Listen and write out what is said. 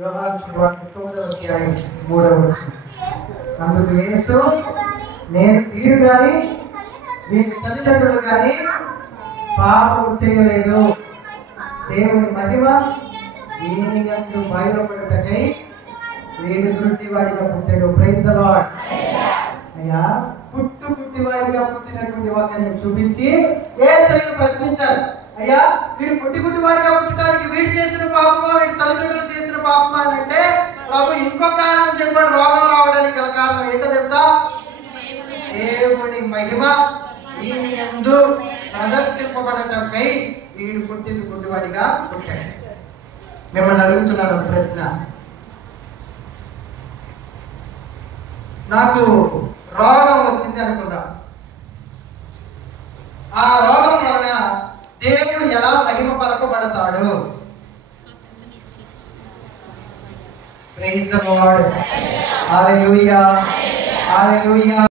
యోహాను సువార్త 9వ అధ్యాయం 3వ వచనం. అందుకు యేసు, నేను వీడు గాని వీరి తల్లిదండ్రులు గాని పాపం చేయలేదు, దేవుని మహిమ వీని యందు బయలుపడుటకై వీడు గుడ్డివాడిగా పుట్టాడు. Praise the Lord. అయ్యా, గుడ్డివాడిగా పుట్టినటువంటి ఒకరిని చూపించి యేసుని ప్రశ్నించారు. అయ్యా, వీడు గుడ్డివాడిగా పుట్టడానికి వీడు చేసిన పాపమా, వీడి తల్లిదండ్రులు చేసిన పాపమా అని అంటే ప్రభు ఇంకో కారణం చెప్పాడు. రోగం రావడానికి గల కారణం ఏంటో తెలుసా? దేవుని మహిమ వీని యందు ప్రదర్శింపబడటకై వీడు పుట్టిన గుడ్డివాడిగా పుట్టాడు. మిమ్మల్ని అడుగుతున్నాను ఒక ప్రశ్న. నాకు రోగం వచ్చింది అనుకుందాం. ఆ రోగం వలన దేవుడు ఎలా మహిమ పరపబడతాడు? Praise the lord. Hallelujah, hallelujah.